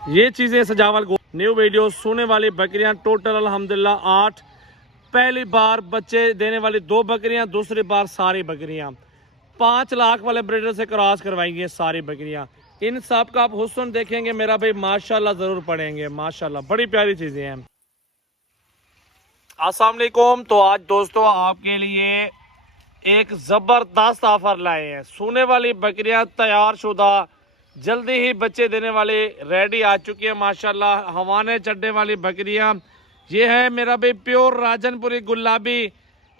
ये चीजें सजावल न्यू वीडियो सोने वाली बकरियां टोटल अल्हम्दुलिल्लाह 8। पहली बार बच्चे देने वाली 2 बकरियां, दूसरी बार सारी बकरियां 5 लाख वाले ब्रीडर से क्रॉस करवाएंगे सारी बकरियां। इन सब का आप हुस्न देखेंगे मेरा भाई माशाल्लाह जरूर पढ़ेंगे, माशाल्लाह बड़ी प्यारी चीजें हैं। अस्सलाम वालेकुम। तो आज दोस्तों आपके लिए एक ज़बरदस्त ऑफर लाए हैं। सोने वाली बकरियां तैयार शुदा, जल्दी ही बच्चे देने वाली रेडी आ चुकी है माशाल्लाह। हवाने चढ़ने वाली बकरियां ये है मेरा भाई प्योर राजनपुरी गुलाबी।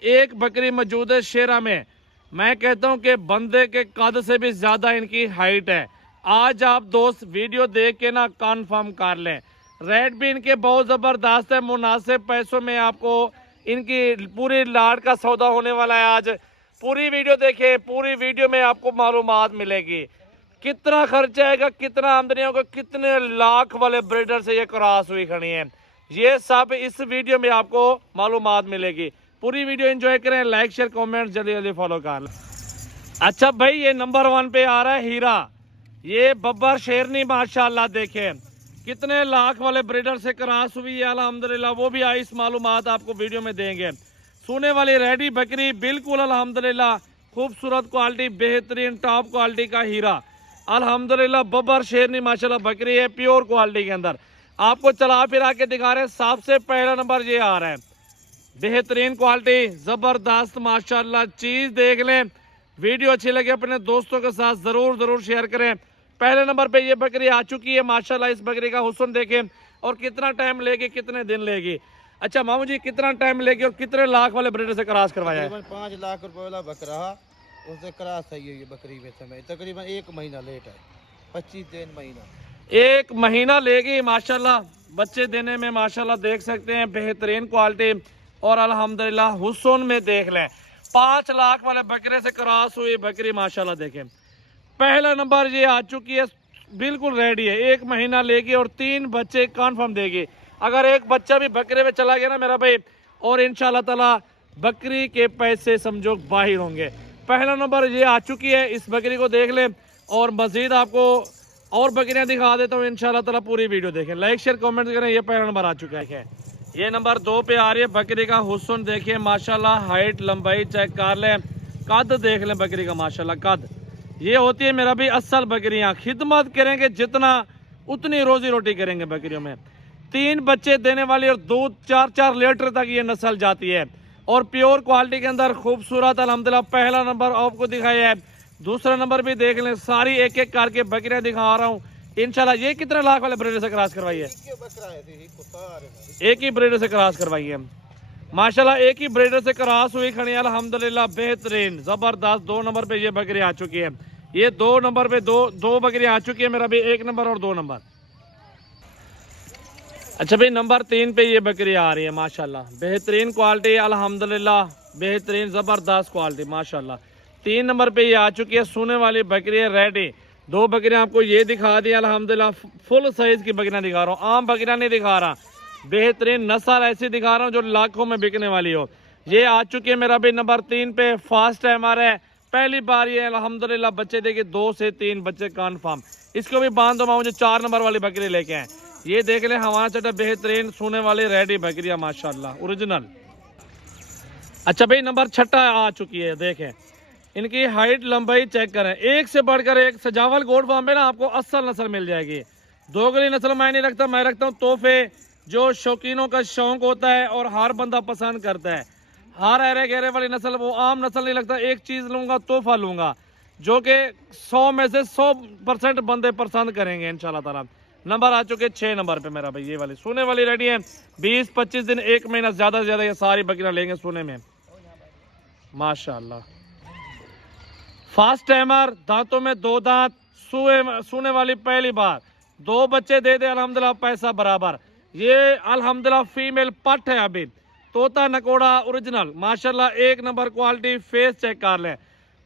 एक बकरी मौजूद है शेरा में, मैं कहता हूं कि बंदे के कद से भी ज़्यादा इनकी हाइट है। आज आप दोस्त वीडियो देख के ना कन्फर्म कर लें। रेट भी इनके बहुत ज़बरदस्त है, मुनासिब पैसों में आपको इनकी पूरी लाड का सौदा होने वाला है। आज पूरी वीडियो देखें, पूरी वीडियो में आपको मालूमात मिलेगी कितना खर्चा आएगा, कितना आमदनी होगा, कितने लाख वाले ब्रीडर से ये क्रॉस हुई खड़ी है। ये सब इस वीडियो में आपको मालूमात मिलेगी। पूरी वीडियो एंजॉय करें, लाइक शेयर कमेंट जल्दी जल्दी फॉलो कर लें। अच्छा भाई ये नंबर 1 पे आ रहा है हीरा, ये बब्बर शेरनी माशाल्लाह देखें कितने लाख वाले ब्रीडर से क्रॉस हुई है अल्हम्दुलिल्लाह। वो भी आई इस मालूमात आपको वीडियो में देंगे। सोने वाली रेडी बकरी बिल्कुल अल्हम्दुलिल्लाह खूबसूरत क्वालिटी, बेहतरीन टॉप क्वालिटी का हीरा अल्हम्दुलिल्लाह। बब्बर शेरनी माशाल्लाह बकरी है प्योर क्वालिटी के अंदर। आपको चला फिरा के दिखा रहे हैं। सबसे पहला नंबर ये आ रहा है, बेहतरीन क्वालिटी जबरदस्त माशाल्लाह। चीज देख लें, वीडियो अच्छी लगे अपने दोस्तों के साथ जरूर शेयर करें। पहले नंबर पे ये बकरी आ चुकी है माशाल्लाह। इस बकरी का हुस्न देखें और कितना टाइम लेगी, कितने दिन लेगी। अच्छा मामू जी कितना टाइम लेगी और कितने लाख वाले ब्रीडर से क्रॉस करवाया है? 5 लाख रुपए वाला बकरा उससे क्रॉस है ये बकरी में समय तकरीबन 1 महीना लेट है, 25 दिन महीना 1 महीना लेगी माशाल्लाह बच्चे देने में। माशाल्लाह देख सकते हैं बेहतरीन क्वालिटी और अल्हम्दुलिल्लाह हुस्न में देख लें 5 लाख वाले बकरे से क्रॉस हुई बकरी माशाल्लाह देखें। पहला नंबर ये आ चुकी है, बिल्कुल रेडी है। 1 महीना लेगी और 3 बच्चे कन्फर्म देगी। अगर एक बच्चा भी बकरे में चला गया ना मेरा भाई, और इंशाल्लाह ताला बकरी के पैसे समझो बाहर होंगे। पहला नंबर ये आ चुकी है, इस बकरी को देख लें और मजीद आपको और बकरियां दिखा देता हूँ इंशाल्लाह ताला। पूरी वीडियो देखें, लाइक शेयर कमेंट करें। ये पहला नंबर आ चुका है। ये नंबर 2 पे आ रही है बकरी का हुस्न देखिए माशाल्लाह। हाइट लंबाई चेक कर लें, कद देख लें बकरी का माशाल्लाह कद। ये होती है मेरा भी असल बकरियां, खिदमत करेंगे जितना उतनी रोजी रोटी करेंगे बकरियों में। 3 बच्चे देने वाली और दूध 4-4 लीटर तक ये नस्ल जाती है और प्योर क्वालिटी के अंदर खूबसूरत अल्हम्दुलिल्लाह। पहला नंबर आपको दिखाया है, दूसरा नंबर भी देख लें। सारी एक एक करके बकरियां दिखा रहा हूँ इंशाल्लाह। ये कितने लाख वाले ब्रीडर से क्रॉस करवाई है? एक ही ब्रीडर से क्रॉस करवाई है माशाल्लाह। एक ही ब्रीडर से क्रॉस हुई खड़ी अल्हम्दुलिल्लाह बेहतरीन जबरदस्त। 2 नंबर पे ये बकरी आ चुकी है। ये 2 नंबर पे दो बकरी आ चुकी है मेरा भी, 1 नंबर और 2 नंबर। अच्छा भाई नंबर 3 पे ये बकरी आ रही है माशाल्लाह। बेहतरीन क्वालिटी अल्हम्दुलिल्लाह, बेहतरीन जबरदस्त क्वालिटी माशाल्लाह। 3 नंबर पे ये आ चुकी है, सोने वाली बकरी है रेडी। 2 बकरियां आपको ये दिखा दी अल्हम्दुलिल्लाह। फुल साइज की बकरियां दिखा रहा हूँ, आम बकरियां नहीं दिखा रहा। बेहतरीन नस्ल ऐसी दिखा रहा हूँ जो लाखों में बिकने वाली हो। ये आ चुकी है मेरा भी नंबर 3 पे। फर्स्ट टाइम आ रहा है, पहली बार ये अल्हम्दुलिल्लाह बच्चे देगी। 2 से 3 बच्चे कन्फर्म। इसको भी बांध दो मुझे। 4 नंबर वाली बकरी लेके आए। ये देख ले हमारा चटा बेहतरीन सोने वाली रेडी बकरियां माशाल्लाह ओरिजिनल। अच्छा भाई नंबर 6 आ चुकी है, देखें इनकी हाइट लंबाई चेक करें, एक से बढ़कर एक। सजावल गोल्ड फार्म में ना आपको असल नस्ल मिल जाएगी। दोगली नस्ल मैं नहीं रखता, मैं रखता हूँ तोहफे, जो शौकीनों का शौक होता है और हर बंदा पसंद करता है। हर अरे गहरे वाली नस्ल वो आम नस्ल नहीं लगता। एक चीज लूंगा तोहफा लूंगा जो कि 100 में से 100% बंदे पसंद करेंगे इंशाल्लाह ताला। नंबर आ चुके 6 नंबर पे मेरा भाई। ये वाली सोने वाली रेडी है। 20-25 दिन 1 महीना ज्यादा से ज्यादा ये सारी बकरियां लेंगे सोने में माशाल्लाह। फास्ट टाइमर, दांतों में 2 दांत, सोने वाली पहली बार। 2 बच्चे दे दे अल्हम्दुलिल्लाह पैसा बराबर। ये अल्हम्दुलिल्लाह फीमेल पट है अभी, तोता नकोड़ा ओरिजिनल माशाल्लाह। 1 नंबर क्वालिटी। फेस चेक कर लें,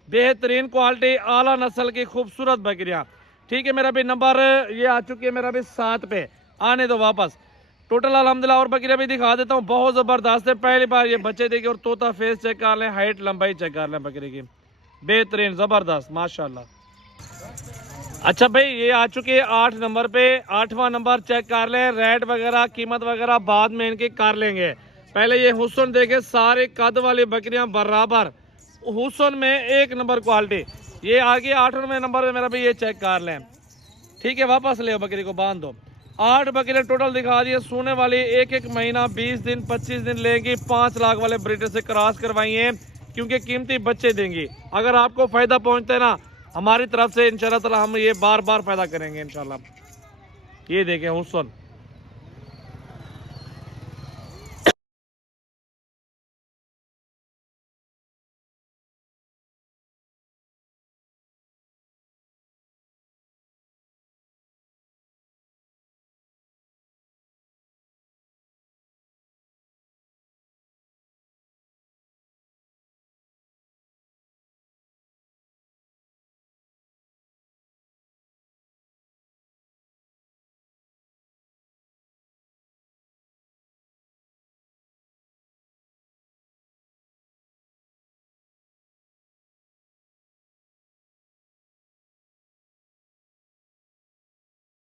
बेहतरीन क्वालिटी, आला नस्ल की खूबसूरत बकरियां। ठीक है मेरा भी नंबर ये आ चुकी है मेरा भी 7 पे। आने दो वापस। टोटल अल्हम्दुलिल्लाह और बकरियां भी दिखा देता हूँ, बहुत जबरदस्त है। पहली बार ये बच्चे देखिए और तोता फेस चेक कर लें, हाइट लंबाई चेक कर लें बकरी की, बेहतरीन जबरदस्त माशाल्लाह। अच्छा भाई ये आ चुके हैं 8 नंबर पे। 8वां नंबर चेक कर लें, रेट वगैरह कीमत वगैरह बाद में इनके कर लेंगे। पहले ये हुस्न देखे, सारे कद वाली बकरियां बराबर, हुस्न में 1 नंबर क्वालिटी। ये आगे 8वें नंबर पे मेरा भाई, ये चेक कर लें। ठीक है, वापस ले बकरी को बांध दो। 8 बकरियां टोटल दिखा दिए, सोने वाली। 1 महीना 20 दिन 25 दिन लेंगी। 5 लाख वाले ब्रीडर से क्रॉस करवाइए, क्योंकि कीमती बच्चे देंगी। अगर आपको फायदा पहुंचता है ना हमारी तरफ से, इंशाल्लाह ताला हम ये बार बार फायदा करेंगे इंशाल्लाह। ये देखें हुस्न।